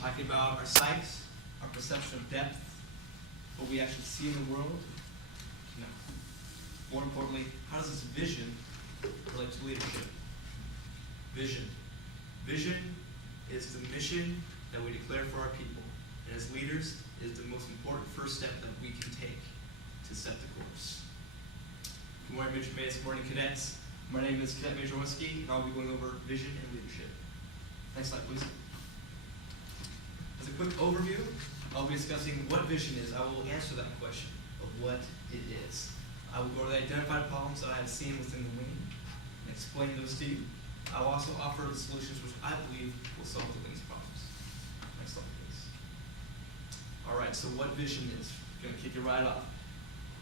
talking about our sight, our perception of depth, what we actually see in the world? No. More importantly, how does this vision relate to leadership? Vision. Vision is the mission that we declare for our people. And as leaders, it is the most important first step that we can take to set the course. Good morning, Major Mates. Good morning, cadets. My name is Cadet Major Rowinski, and I'll be going over vision and leadership. Next slide, please. As a quick overview, I'll be discussing what vision is. I will answer that question of what it is. I will go over the identified problems that I have seen within the wing and explain those to you. I will also offer the solutions which I believe will solve the wing's problems. Next slide, please. All right, so what vision is? I'm going to kick it right off.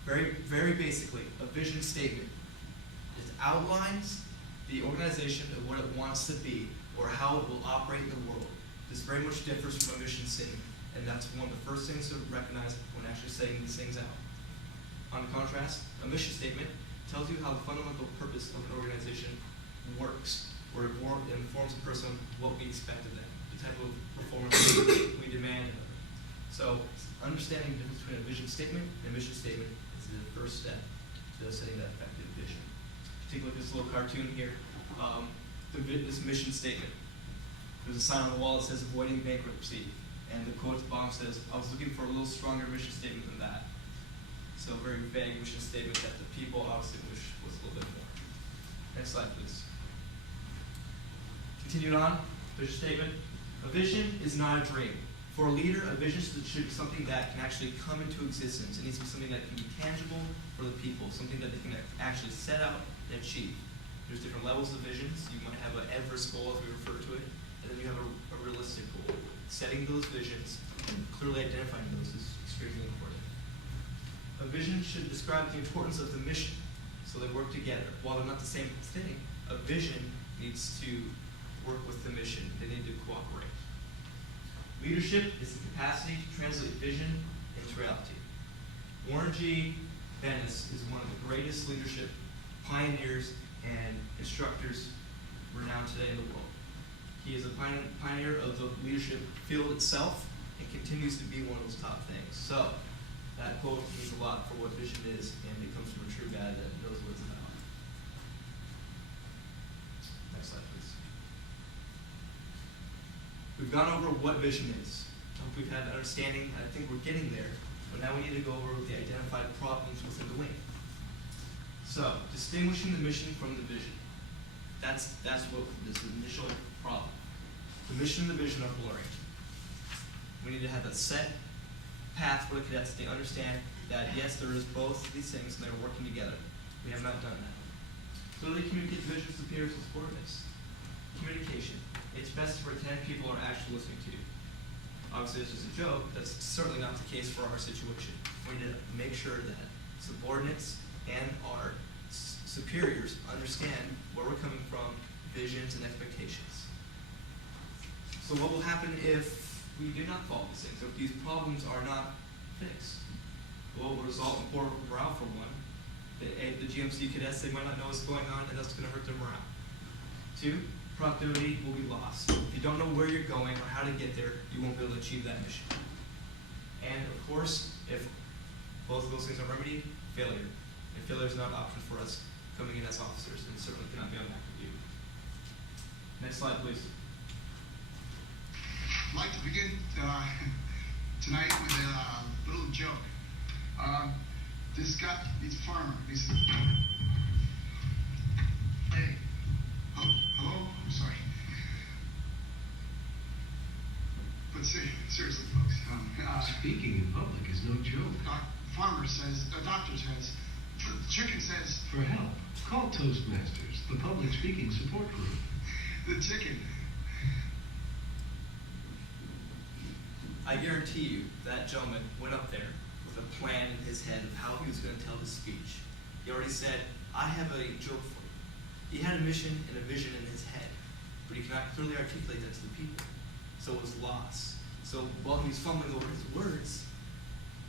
Very basically, a vision statement. It outlines the organization of what it wants to be or how it will operate in the world. This very much differs from a mission statement, and that's one of the first things to recognize when actually saying these things out. On contrast, a mission statement tells you how the fundamental purpose of an organization works, or it informs a person what we expect of them, the type of performance we demand of them. So, understanding the difference between a vision statement and a mission statement is the first step to setting that effective vision. Take a look at this little cartoon here. This mission statement. There's a sign on the wall that says avoiding bankruptcy. And the quote at the bottom says, I was looking for a little stronger mission statement than that. So a very vague mission statement that the people obviously wish was a little bit more. Next slide, please. Continuing on, vision statement. A vision is not a dream. For a leader, a vision should be something that can actually come into existence. It needs to be something that can be tangible for the people, something that they can actually set out and achieve. There's different levels of visions. You might have an Everest goal, as we refer to it, and then you have a realistic goal. Setting those visions and clearly identifying those is extremely important. A vision should describe the importance of the mission, so they work together. While they're not the same thing, a vision needs to work with the mission. They need to cooperate. Leadership is the capacity to translate vision into reality. Warren G. Bennis is one of the greatest leadership pioneers and instructors renowned today in the world. He is a pioneer of the leadership field itself and continues to be one of those top things. So, that quote means a lot for what vision is, and it comes from a true guy that knows what it's about. Next slide, please. We've gone over what vision is. I hope we've had an understanding. I think we're getting there, but now we need to go over the identified problems within the wing. So, distinguishing the mission from the vision. That's what this initial problem. The mission and the vision are blurring. We need to have a set path for the cadets. They understand that yes, there is both of these things and they're working together. We have not done that. Clearly communicate the vision to peers and subordinates. Communication. It's best to pretend people are actually listening to you. Obviously, this is a joke. That's certainly not the case for our situation. We need to make sure that subordinates and our superiors understand where we're coming from, visions and expectations. So what will happen if we do not follow these things? If these problems are not fixed? Well, it will result in poor morale for one. The GMC cadets, they might not know what's going on, and that's going to hurt their morale. Two, productivity will be lost. If you don't know where you're going or how to get there, you won't be able to achieve that mission. And of course, if both of those things are remedied, failure. And failure is not an option for us coming in as officers, and certainly cannot be on active duty. Next slide, please. I'd like to begin tonight with a little joke. This farmer, he said, hey, hello? I'm sorry. But seriously, folks. Speaking in public is no joke. The doctor says, the chicken says, For help, call Toastmasters, the public speaking support group. The chicken. I guarantee you that gentleman went up there with a plan in his head of how he was going to tell his speech. He already said, I have a joke for you. He had a mission and a vision in his head, but he could not clearly articulate that to the people. So it was lost. So while he was fumbling over his words,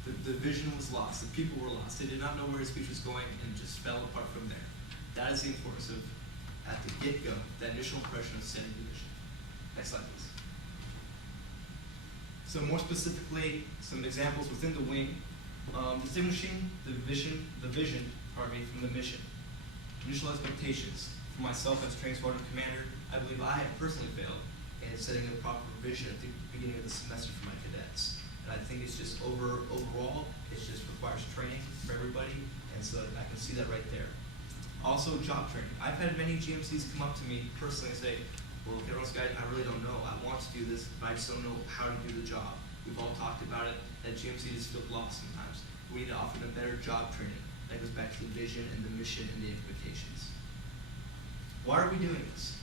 the vision was lost. The people were lost. They did not know where his speech was going and just fell apart from there. That is the importance of, at the get-go, that initial impression of setting the vision. Next slide, please. So more specifically, some examples within the wing, distinguishing the vision, from the mission. Initial expectations. For myself as Training Squadron Commander, I believe I have personally failed in setting a proper vision at the beginning of the semester for my cadets. And I think it's just overall, it just requires training for everybody, and so I can see that right there. Also, job training. I've had many GMCs come up to me personally and say, well, Carols guys, I really don't know. I want to do this, but I just don't know how to do the job. We've all talked about it, that GMC just feels lost sometimes. We need to offer them better job training. That goes back to the vision and the mission and the expectations. Why are we doing this?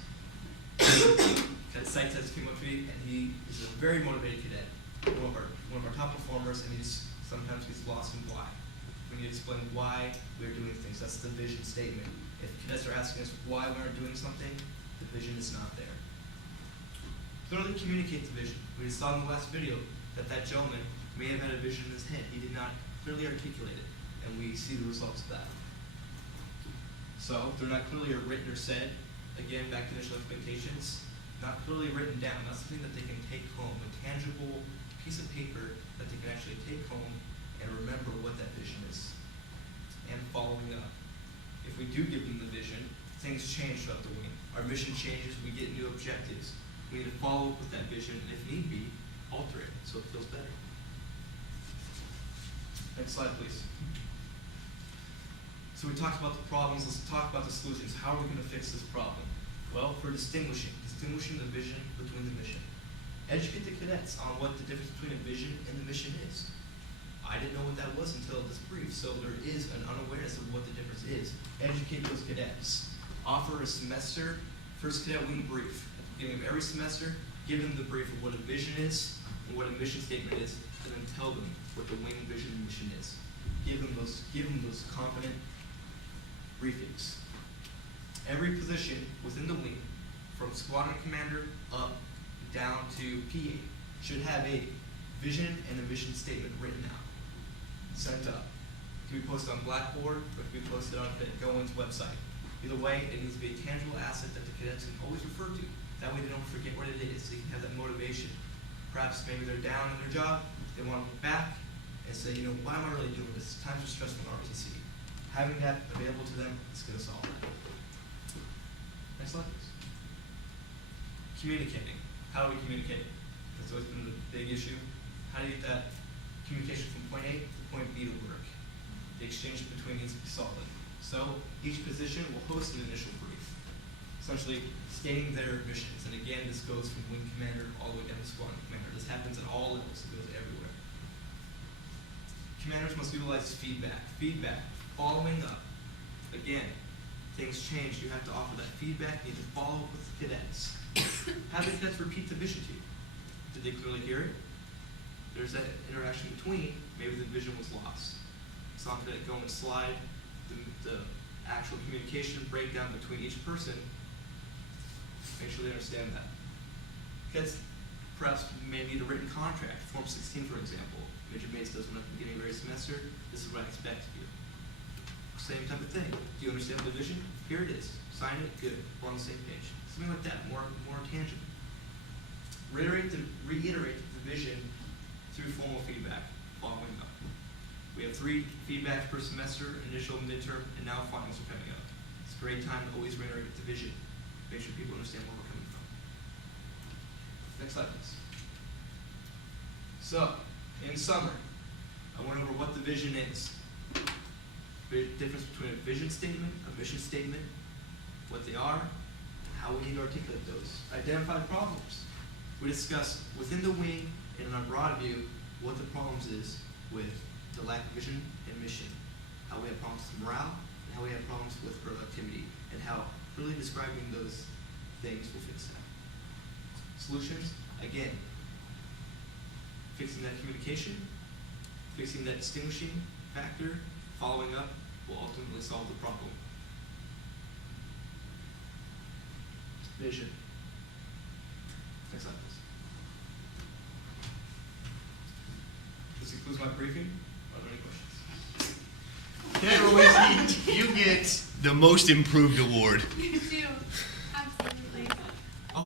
Cadet Site Test came up to me, and he is a very motivated cadet, one of our top performers, and he just sometimes gets lost in why. We need to explain why we're doing things. That's the vision statement. If cadets are asking us why we aren't doing something, the vision is not there. Clearly communicate the vision. We just saw in the last video that that gentleman may have had a vision in his head. He did not clearly articulate it, and we see the results of that. So, if they're not clearly written or said, again, back to initial expectations, not clearly written down, not something that they can take home, a tangible piece of paper that they can actually take home and remember what that vision is. And following up. If we do give them the vision, things change throughout the wing. Our mission changes, we get new objectives. We need to follow up with that vision, and if need be, alter it so it feels better. Next slide, please. So we talked about the problems, let's talk about the solutions. How are we going to fix this problem? Well, for distinguishing the vision between the mission. Educate the cadets on what the difference between a vision and the mission is. I didn't know what that was until this brief, so there is an unawareness of what the difference is. Educate those cadets. Offer a semester, first cadet wing brief. At the beginning of every semester, give them the brief of what a vision is and what a mission statement is, and then tell them what the wing vision and mission is. Give them those confident briefings. Every position within the wing, from squadron commander up down to PA, should have a vision and a mission statement written out, sent up. It can be posted on Blackboard, or it can be posted on Goins' website. Either way, it needs to be a tangible asset that the cadets can always refer to. That way they don't forget what it is. They can have that motivation. Perhaps maybe they're down in their job, they want to look back and say, you know, why am I really doing this? Times are stressful in ROTC. Having that available to them is going to solve that. Next slide, please. Communicating. How do we communicate? That's always been the big issue. How do you get that communication from point A to point B to work? The exchange between needs to be solid. So each position will host an initial brief, essentially stating their missions. And again, this goes from wing commander all the way down to squadron commander. This happens at all levels. It goes everywhere. Commanders must utilize feedback. Feedback, following up. Again, things change. You have to offer that feedback. You need to follow up with the cadets. Have the cadets repeat the vision to you. Did they clearly hear it? There's that interaction between. Maybe the vision was lost. It's not going to go and slide the actual communication breakdown between each person. Make sure they understand that. Cadets perhaps may need a written contract. Form 16, for example. Major Mates does one at the beginning of every semester. This is what I expect of you. Same type of thing. Do you understand the vision? Here it is. Sign it. Good. We're on the same page. Something like that. More tangible. Reiterate the vision through formal feedback. Following up. We have 3 feedbacks per semester: initial, midterm, and now finals are coming up. It's a great time to always reiterate the vision. Make sure people understand where we're coming from. Next slide, please. So, in summary, I went over what the vision is. The difference between a vision statement, a mission statement, what they are, how we need to articulate those. Identify problems. We discussed within the wing and in our broad view what the problems is with the lack of vision and mission. How we have problems with morale, and how we have problems with productivity, and how really describing those things will fix that. Solutions, again, fixing that communication, fixing that distinguishing factor, following up will ultimately solve the problem. Vision. Next slide, please. This concludes my briefing. Are there any questions? Cadet Rowinski, you get the most improved award. You too.